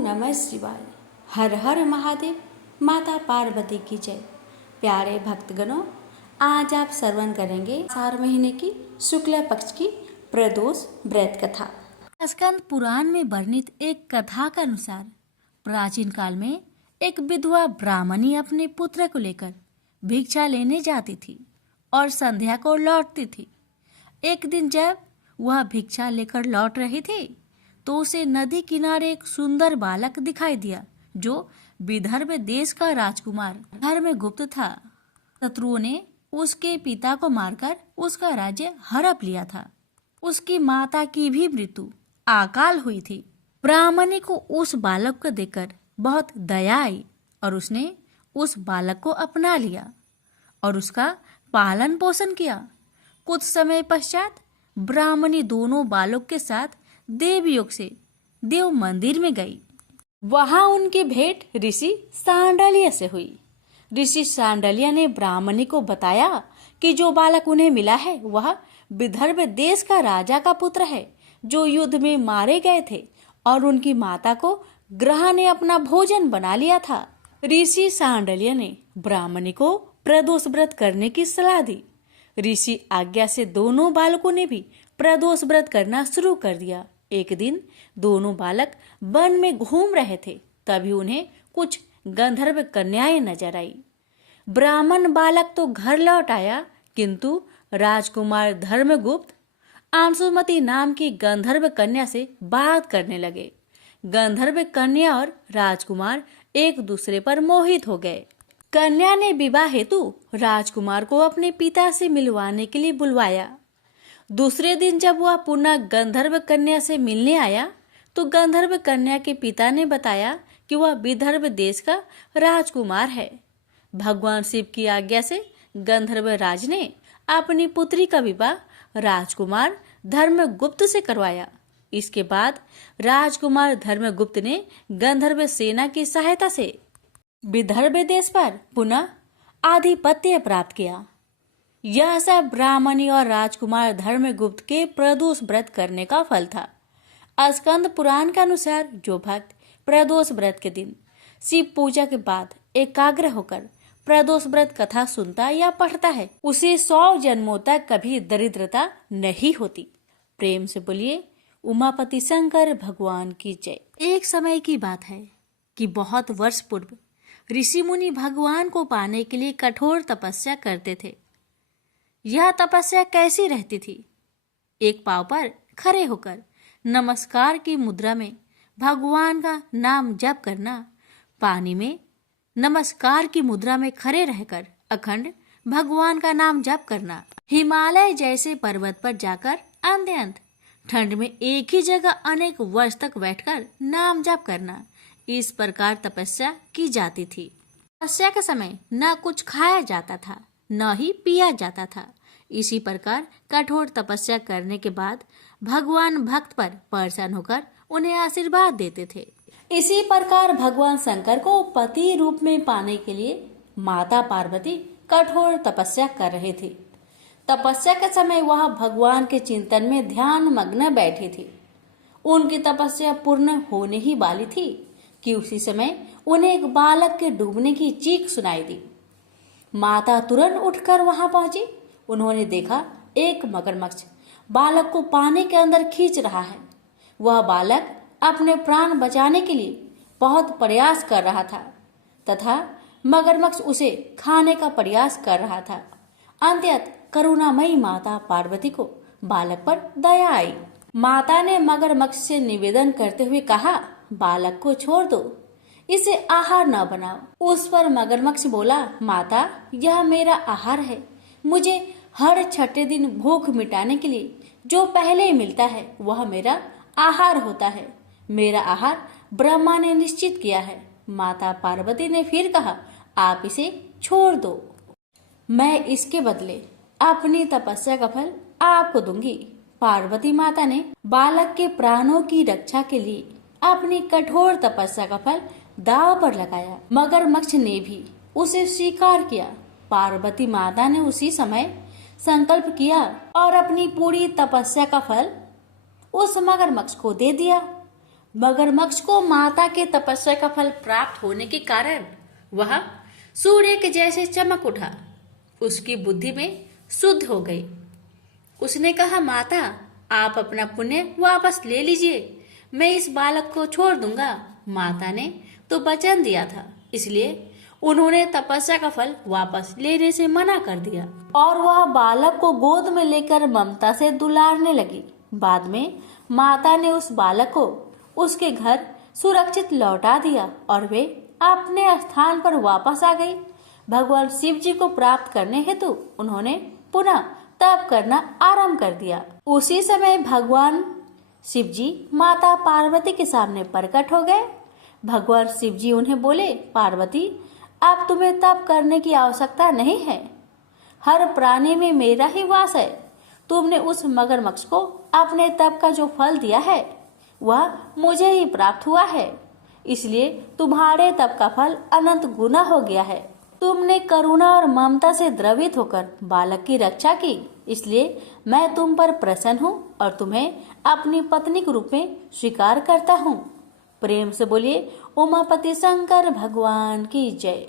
नमः शिवाय। हर हर महादेव। माता पार्वती की जय। प्यारे भक्तगणों, आज आप श्रवण करेंगे आषाढ़ महीने की शुक्ल पक्ष की प्रदोष व्रत कथा। स्कंद पुराण में वर्णित एक कथा के अनुसार प्राचीन काल में एक विधवा ब्राह्मणी अपने पुत्र को लेकर भिक्षा लेने जाती थी और संध्या को लौटती थी। एक दिन जब वह भिक्षा लेकर लौट रही थी तो उसे नदी किनारे एक सुंदर बालक दिखाई दिया जो विदर्भ देश का राजकुमार धर्मगुप्त था। शत्रुओं ने उसके पिता को मारकर उसका राज्य हड़प लिया था। उसकी माता की भी मृत्यु अकाल हुई थी। ब्राह्मणी को उस बालक को देखकर बहुत दया आई और उसने उस बालक को अपना लिया और उसका पालन पोषण किया। कुछ समय पश्चात ब्राह्मणी दोनों बालक के साथ देवयोग से देव मंदिर में गई। वहां उनकी भेंट ऋषि सांडल्य से हुई। ऋषि सांडल्य ने ब्राह्मणी को बताया कि जो बालक उन्हें मिला है वह विदर्भ देश का राजा का पुत्र है जो युद्ध में मारे गए थे और उनकी माता को ग्रह ने अपना भोजन बना लिया था। ऋषि सांडल्य ने ब्राह्मणी को प्रदोष व्रत करने की सलाह दी। ऋषि आज्ञा से दोनों बालकों ने भी प्रदोष व्रत करना शुरू कर दिया। एक दिन दोनों बालक वन में घूम रहे थे, तभी उन्हें कुछ गंधर्व कन्याएं नजर आई। ब्राह्मण बालक तो घर लौट आया, किंतु राजकुमार धर्मगुप्त अंशुमति नाम की गंधर्व कन्या से बात करने लगे। गंधर्व कन्या और राजकुमार एक दूसरे पर मोहित हो गए। कन्या ने विवाह हेतु राजकुमार को अपने पिता से मिलवाने के लिए बुलवाया। दूसरे दिन जब वह पुनः गंधर्व कन्या से मिलने आया तो गंधर्व कन्या के पिता ने बताया कि वह विदर्भ देश का राजकुमार है। भगवान शिव की आज्ञा से गंधर्व राज ने अपनी पुत्री का विवाह राजकुमार धर्मगुप्त से करवाया। इसके बाद राजकुमार धर्मगुप्त ने गंधर्व सेना की सहायता से विदर्भ देश पर पुनः आधिपत्य प्राप्त किया। यह सब ब्राह्मणी और राजकुमार धर्मगुप्त के प्रदोष व्रत करने का फल था। स्कंद पुराण के अनुसार जो भक्त प्रदोष व्रत के दिन शिव पूजा के बाद एकाग्र होकर प्रदोष व्रत कथा सुनता या पढ़ता है उसे 100 जन्मों तक कभी दरिद्रता नहीं होती। प्रेम से बोलिए उमापति शंकर भगवान की जय। एक समय की बात है कि बहुत वर्ष पूर्व ऋषि मुनि भगवान को पाने के लिए कठोर तपस्या करते थे। यह तपस्या कैसी रहती थी? एक पांव पर खड़े होकर नमस्कार की मुद्रा में भगवान का नाम जप करना, पानी में नमस्कार की मुद्रा में खड़े रहकर अखंड भगवान का नाम जप करना, हिमालय जैसे पर्वत पर जाकर अत्यंत ठंड में एक ही जगह अनेक वर्ष तक बैठकर नाम जप करना, इस प्रकार तपस्या की जाती थी। तपस्या के समय न कुछ खाया जाता था न ही पिया जाता था। इसी प्रकार कठोर तपस्या करने के बाद भगवान भक्त पर प्रसन्न होकर उन्हें आशीर्वाद देते थे। इसी प्रकार भगवान शंकर को पति रूप में पाने के लिए माता पार्वती कठोर तपस्या कर रही थी। तपस्या के समय वह भगवान के चिंतन में ध्यान मग्न बैठी थी। उनकी तपस्या पूर्ण होने ही वाली थी कि उसी समय उन्हें एक बालक के डूबने की चीख सुनाई दी। माता तुरंत उठकर वहां पहुंची। उन्होंने देखा एक मगरमच्छ बालक को पानी के अंदर खींच रहा है। वह बालक अपने प्राण बचाने के लिए बहुत प्रयास कर रहा था तथा मगरमच्छ उसे खाने का प्रयास कर रहा था। अंततः करुणामयी माता पार्वती को बालक पर दया आई। माता ने मगरमच्छ से निवेदन करते हुए कहा, बालक को छोड़ दो, इसे आहार न बनाओ। उस पर मगरमच्छ बोला, माता यह मेरा आहार है। मुझे हर छठे दिन भूख मिटाने के लिए जो पहले मिलता है वह मेरा आहार होता है। मेरा आहार ब्रह्मा ने निश्चित किया है। माता पार्वती ने फिर कहा, आप इसे छोड़ दो, मैं इसके बदले अपनी तपस्या का फल आपको दूंगी। पार्वती माता ने बालक के प्राणों की रक्षा के लिए अपनी कठोर तपस्या का फल दांव पर लगाया। मगरमच्छ ने भी उसे स्वीकार किया। पार्वती माता ने उसी समय संकल्प किया और अपनी पूरी तपस्या का फल उस मगरमच्छ को दे दिया। मगरमच्छ को माता के तपस्या का फल प्राप्त होने के कारण वह सूर्य के जैसे चमक उठा। उसकी बुद्धि में शुद्ध हो गई। उसने कहा, माता, आप अपना पुण्य वापस ले लीजिए, मैं इस बालक को छोड़ दूंगा। माता ने तो वचन दिया था, इसलिए उन्होंने तपस्या का फल वापस लेने से मना कर दिया और वह बालक को गोद में लेकर ममता से दुलारने लगी। बाद में माता ने उस बालक को उसके घर सुरक्षित लौटा दिया और वे अपने स्थान पर वापस आ गई। भगवान शिव जी को प्राप्त करने हेतु उन्होंने पुनः तप करना आरंभ कर दिया। उसी समय भगवान शिव जी माता पार्वती के सामने प्रकट हो गए। भगवान शिव जी उन्हें बोले, पार्वती, अब तुम्हें तप करने की आवश्यकता नहीं है। हर प्राणी में मेरा ही वास है। तुमने उस मगरमच्छ को अपने तप का जो फल दिया है वह मुझे ही प्राप्त हुआ है, इसलिए तुम्हारे तप का फल अनंत गुना हो गया है। तुमने करुणा और ममता से द्रवित होकर बालक की रक्षा की, इसलिए मैं तुम पर प्रसन्न हूँ और तुम्हें अपनी पत्नी के रूप में स्वीकार करता हूँ। प्रेम से बोलिए उमापति शंकर भगवान की जय।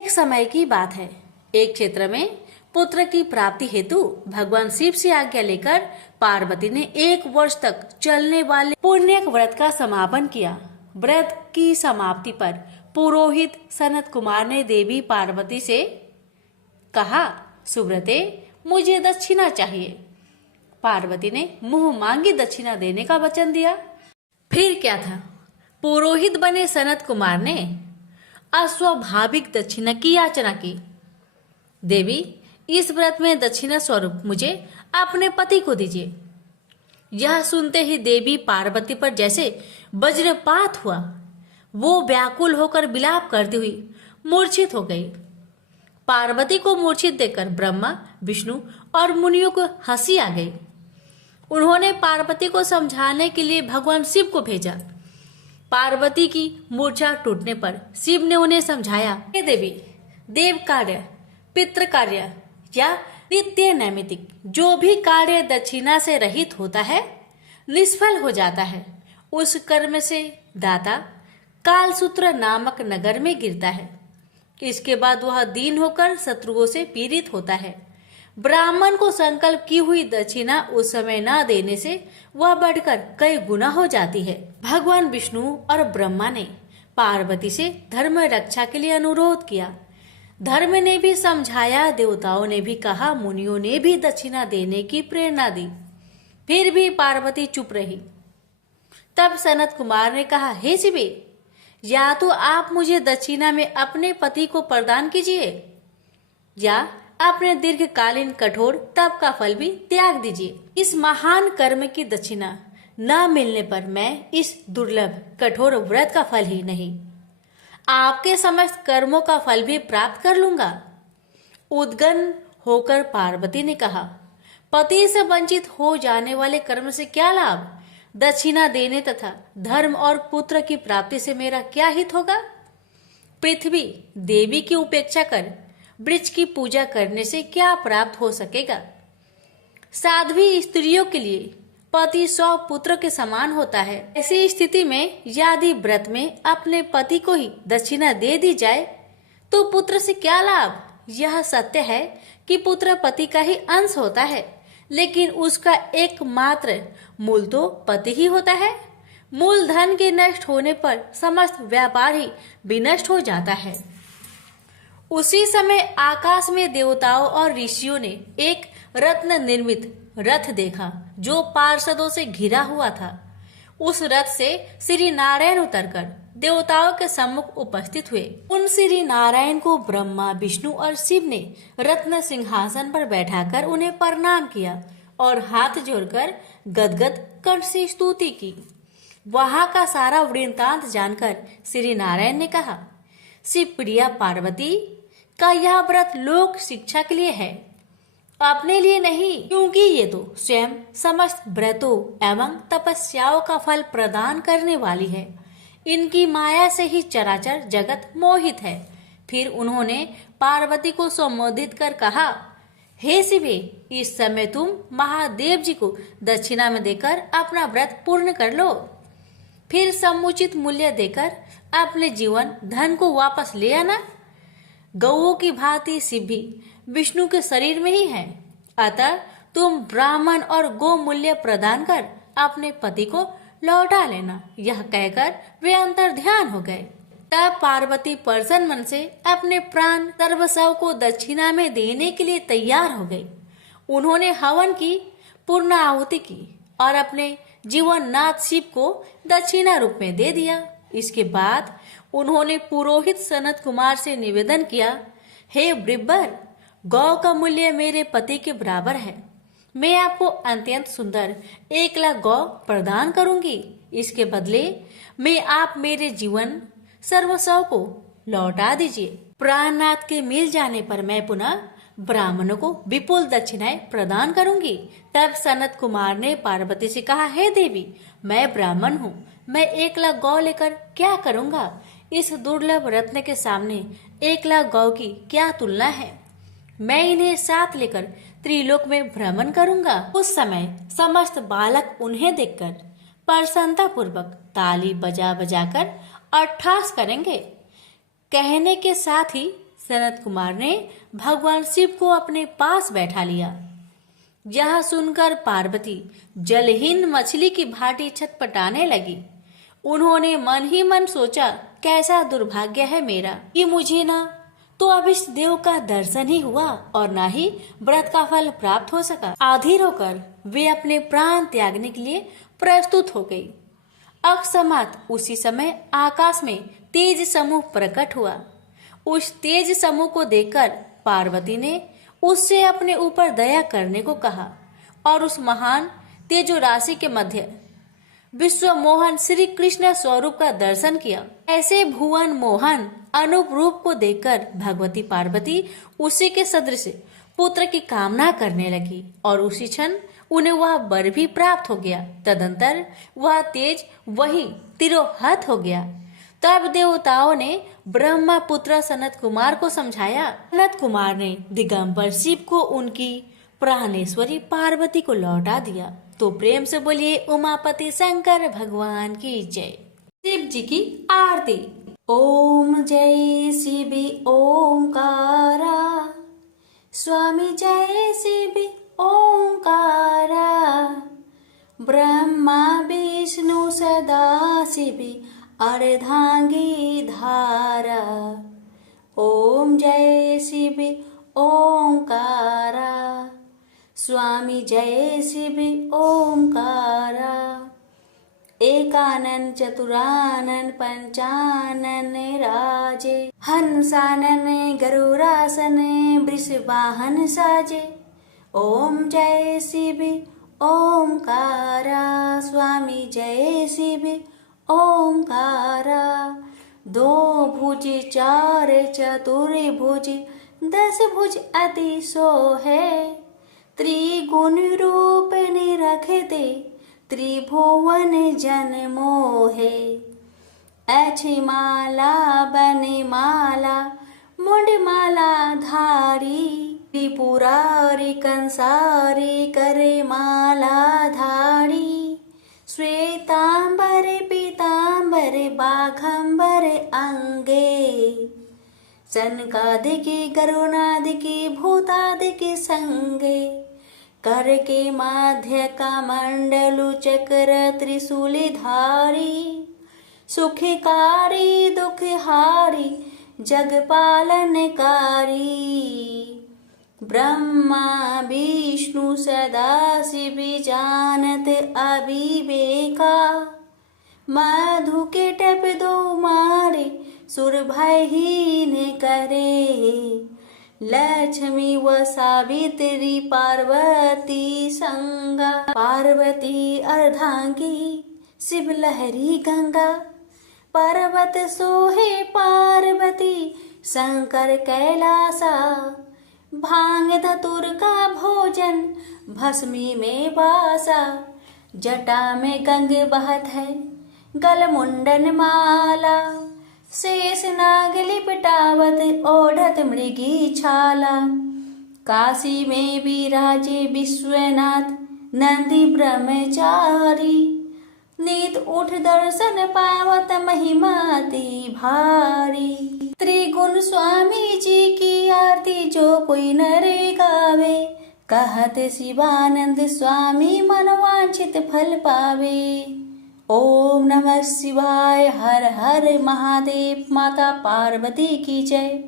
एक समय की बात है, एक क्षेत्र में पुत्र की प्राप्ति हेतु भगवान शिव से आज्ञा लेकर पार्वती ने 1 वर्ष तक चलने वाले पुण्य व्रत का समापन किया। व्रत की समाप्ति पर पुरोहित सनत कुमार ने देवी पार्वती से कहा, सुव्रते, मुझे दक्षिणा चाहिए। पार्वती ने मुंह मांगी दक्षिणा देने का वचन दिया। फिर क्या था, पुरोहित बने सनत कुमार ने अस्वाभाविक दक्षिणा की याचना की। देवी, इस व्रत में दक्षिणा स्वरूप मुझे अपने पति को दीजिए। यह सुनते ही देवी पार्वती पर जैसे वज्रपात हुआ। वो व्याकुल होकर विलाप करती हुई मूर्छित हो गई। पार्वती को मूर्छित देखकर ब्रह्मा, विष्णु और मुनियों को हंसी आ गई। उन्होंने पार्वती को समझाने के लिए भगवान शिव को भेजा। पार्वती की मूर्छा टूटने पर शिव ने उन्हें समझाया, हे देवी, देव कार्य, पितृ कार्य या नित्य नैमित्तिक जो भी कार्य दक्षिणा से रहित होता है निष्फल हो जाता है। उस कर्म से दाता कालसूत्र नामक नगर में गिरता है। इसके बाद वह दीन होकर शत्रुओं से पीड़ित होता है। ब्राह्मण को संकल्प की हुई दक्षिणा उस समय न देने से वह बढ़कर कई गुना हो जाती है। भगवान विष्णु और ब्रह्मा ने पार्वती से धर्म रक्षा के लिए अनुरोध किया। धर्म ने भी समझाया, देवताओं ने भी कहा, मुनियों ने भी दक्षिणा देने की प्रेरणा दी। फिर भी पार्वती चुप रही। तब सनत कुमार ने कहा, हे शिवे, या तो आप मुझे दक्षिणा में अपने पति को प्रदान कीजिए या अपने दीर्घकालीन कठोर तप का फल भी त्याग दीजिए। इस महान कर्म की दक्षिणा न मिलने पर मैं इस दुर्लभ कठोर व्रत का फल ही नहीं, आपके समस्त कर्मों का फल भी प्राप्त कर लूंगा। उद्गन होकर पार्वती ने कहा, पति से वंचित हो जाने वाले कर्म से क्या लाभ? दक्षिणा देने तथा धर्म और पुत्र की प्राप्ति से मेरा क्या हित होगा? पृथ्वी देवी की उपेक्षा कर वृक्ष की पूजा करने से क्या प्राप्त हो सकेगा? साध्वी स्त्रियों के लिए पति 100 पुत्र के समान होता है। ऐसी स्थिति में यदि व्रत में अपने पति को ही दक्षिणा दे दी जाए तो पुत्र से क्या लाभ? यह सत्य है कि पुत्र पति का ही अंश होता है, लेकिन उसका एकमात्र मूल तो पति ही होता है। मूल धन के नष्ट होने पर समस्त व्यापार ही विनष्ट हो जाता है। उसी समय आकाश में देवताओं और ऋषियों ने एक रत्न निर्मित रथ देखा जो पार्षदों से घिरा हुआ था। उस रथ से श्री नारायण उतरकर देवताओं के सम्मुख उपस्थित हुए। उन श्री नारायण को ब्रह्मा, विष्णु और शिव ने रत्न सिंहासन पर बैठाकर उन्हें प्रणाम किया और हाथ जोड़कर गदगद कंठ से स्तुति की। वहां का सारा वृत्तांत जानकर श्री नारायण ने कहा, शिव प्रिया पार्वती का यह व्रत लोक शिक्षा के लिए है, अपने लिए नहीं, क्योंकि ये तो स्वयं समस्त व्रतों एवं तपस्याओं का फल प्रदान करने वाली है। इनकी माया से ही चराचर जगत मोहित है। फिर उन्होंने पार्वती को संबोधित कर कहा, हे शिवे, इस समय तुम महादेव जी को दक्षिणा में देकर अपना व्रत पूर्ण कर लो। फिर समुचित मूल्य देकर अपने जीवन धन को वापस ले आना। गौओं की भांति शिव भी विष्णु के शरीर में ही है, अतः तुम ब्राह्मण और गो मूल्य प्रदान कर अपने पति को लौटा लेना। यह कहकर वे अंतर ध्यान हो गए। तब पार्वती प्रसन्न मन से अपने प्राण सर्वस्व को दक्षिणा में देने के लिए तैयार हो गई। उन्होंने हवन की पूर्ण आहुति की और अपने जीवन नाथ शिव को दक्षिणा रूप में दे दिया। इसके बाद उन्होंने पुरोहित सनत कुमार से निवेदन किया, हे ब्रिब्बर, गौ का मूल्य मेरे पति के बराबर है। मैं आपको अत्यंत सुंदर 1,00,000 गौ प्रदान करूंगी। इसके बदले में आप मेरे जीवन सर्वस्व को लौटा दीजिए। प्राणनाथ के मिल जाने पर मैं पुनः ब्राह्मणों को विपुल दक्षिणाएं प्रदान करूंगी। तब सनत कुमार ने पार्वती से कहा, हे देवी, मैं ब्राह्मण हूँ, मैं 1,00,000 गौ लेकर क्या करूंगा? इस दुर्लभ रत्न के सामने 1,00,000 गौ की क्या तुलना है? मैं इन्हें साथ लेकर त्रिलोक में भ्रमण करूंगा। उस समय समस्त बालक उन्हें देखकर प्रसन्नता पूर्वक ताली बजा बजाकर अट्ठास करेंगे। कहने के साथ ही सनत कुमार ने भगवान शिव को अपने पास बैठा लिया। यह सुनकर पार्वती जलहीन मछली की भांति छटपटाने लगी। उन्होंने मन ही मन सोचा, कैसा दुर्भाग्य है मेरा कि मुझे ना तो अभिष्ट देव का दर्शन ही हुआ और ना ही व्रत का फल प्राप्त हो सका। आधीर होकर वे अपने प्राण त्यागने के लिए प्रस्तुत हो गई। अकस्मात उसी समय आकाश में तेज समूह प्रकट हुआ। उस तेज समूह को देखकर पार्वती ने उससे अपने ऊपर दया करने को कहा और उस महान तेजो राशि के मध्य विश्व मोहन श्री कृष्ण स्वरूप का दर्शन किया। ऐसे भुवन मोहन अनूप रूप को देखकर भगवती पार्वती उसी के सदृश पुत्र की कामना करने लगी और उसी क्षण उन्हें वह वर भी प्राप्त हो गया। तदंतर वह तेज वही तिरोहत हो गया। तब देवताओं ने ब्रह्मा पुत्र सनत कुमार को समझाया। सनत कुमार ने दिगंबर शिव को उनकी प्राणेश्वरी पार्वती को लौटा दिया। तो प्रेम से बोलिए उमापति शंकर भगवान की जय। शिव जी की आरती। ओम जय शिव ओंकारा, स्वामी जय शिव ओंकारा, ब्रह्मा विष्णु सदा शिव अर्धांगी धारा। ओम जय शिव ओंकारा, स्वामी जय शिव ओंकारा, एकानन चतुरानन पंचानन राजे, हंसानन गरुरासन वृषवाहन साजे। ओम जय शिव ओंकारा, स्वामी जय शिव ओंकारा, दो भुज चार चतुर्भुज 10 भुज अति सोहे, त्रिगुण रूप निरखते त्रिभुवन जन मोहे। अच्छी माला बने माला मुंड माला धारी, त्रिपुरारी कंसारी करे माला धारी। श्वेतांबर पीतांबर बाघंबर अंगे, सनकादिकी गरुणादिकी भूतादिकी संगे। कर के माध्य का मंडलु चक्र त्रिशूली धारी, सुखकारी दुखहारी जगपालनकारी। ब्रह्मा विष्णु सदा शिव जानत अविवेका, मधु के टप दो मारे सुर भयहीन करे। लक्ष्मी व सावित्री पार्वती संगा, पार्वती अर्धांगी शिव लहरी गंगा। पर्वत सोहे पार्वती शंकर कैलासा, भांग धतुर का भोजन भस्मी में वासा। जटा में गंग बहत है गल मुंडन माला, शेष नाग लिपटावत ओढ़त मृगी छाला। काशी में विराजे विश्वनाथ नंदी ब्रह्मचारी, नीत उठ दर्शन पावत महिमा अति भारी। त्रिगुण स्वामी जी की आरती जो कोई नरे गावे, कहत शिवानंद स्वामी मनवांछित फल पावे। ओम नमः शिवाय, हर हर महादेव, माता पार्वती की जय।